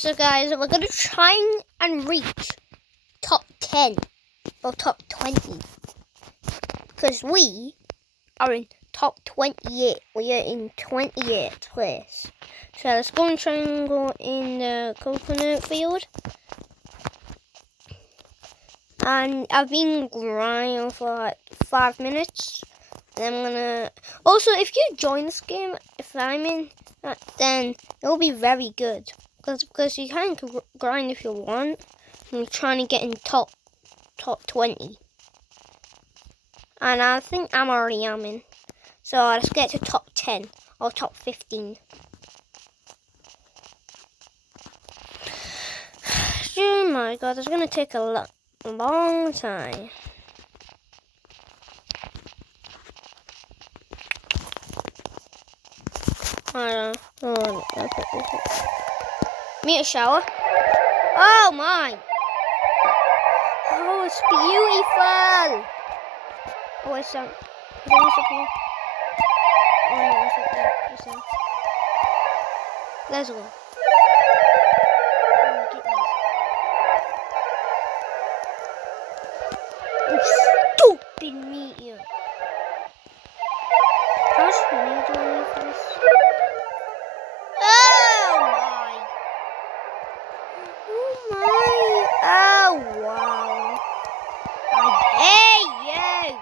So guys, we're going to try and reach top 10 or top 20 because we are in top 28. We are in 28th place. So let's go and try and go in the coconut field. And I've been grinding for like 5 minutes. And I'm gonna. Also, if you join this game, if I'm in, then it'll be very good. Because you can grind if you want. I'm trying to get in top 20. And I think I'm already in. So let's get to top 10 or top 15. Oh my god, it's going to take a long time. I don't know. Me a shower. Oh my! Oh, it's beautiful! Oh, it's up here. Oh no, it's up there. It's up. Let's go. Oh, stupid meteor. How's honey doing for this? Oh wow. I hate you.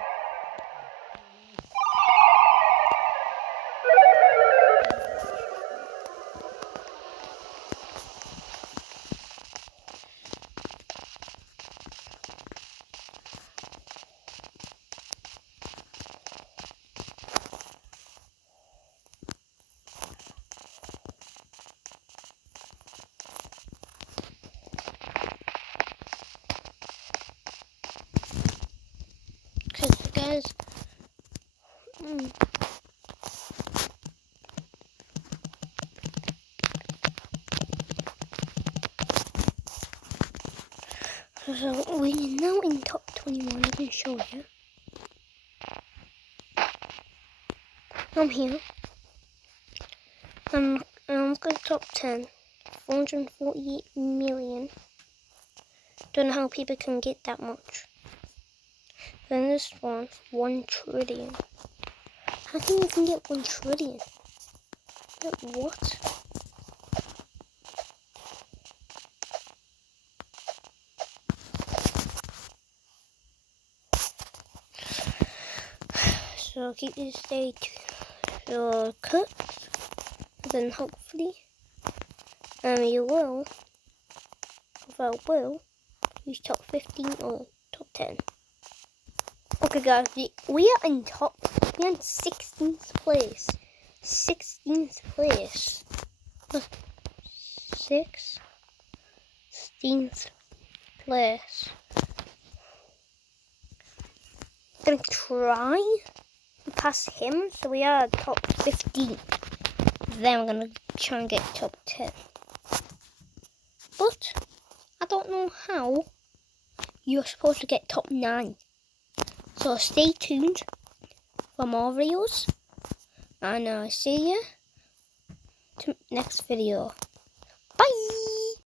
Guys, So we're now in top 21. I can show you. I'm here. I'm going to top 10. 448 million. Don't know how people can get that much. Then this one, 1 trillion. How can you even get 1 trillion? What? So keep this day to cut. Then hopefully, you will, if I will, use top 15 or top 10. Okay guys, we are in 16th place. 16th place. 16th place. I'm gonna try to pass him, so we are top 15. Then I'm gonna try and get top 10. But I don't know how you're supposed to get top 9. So stay tuned for more videos, and see you next video.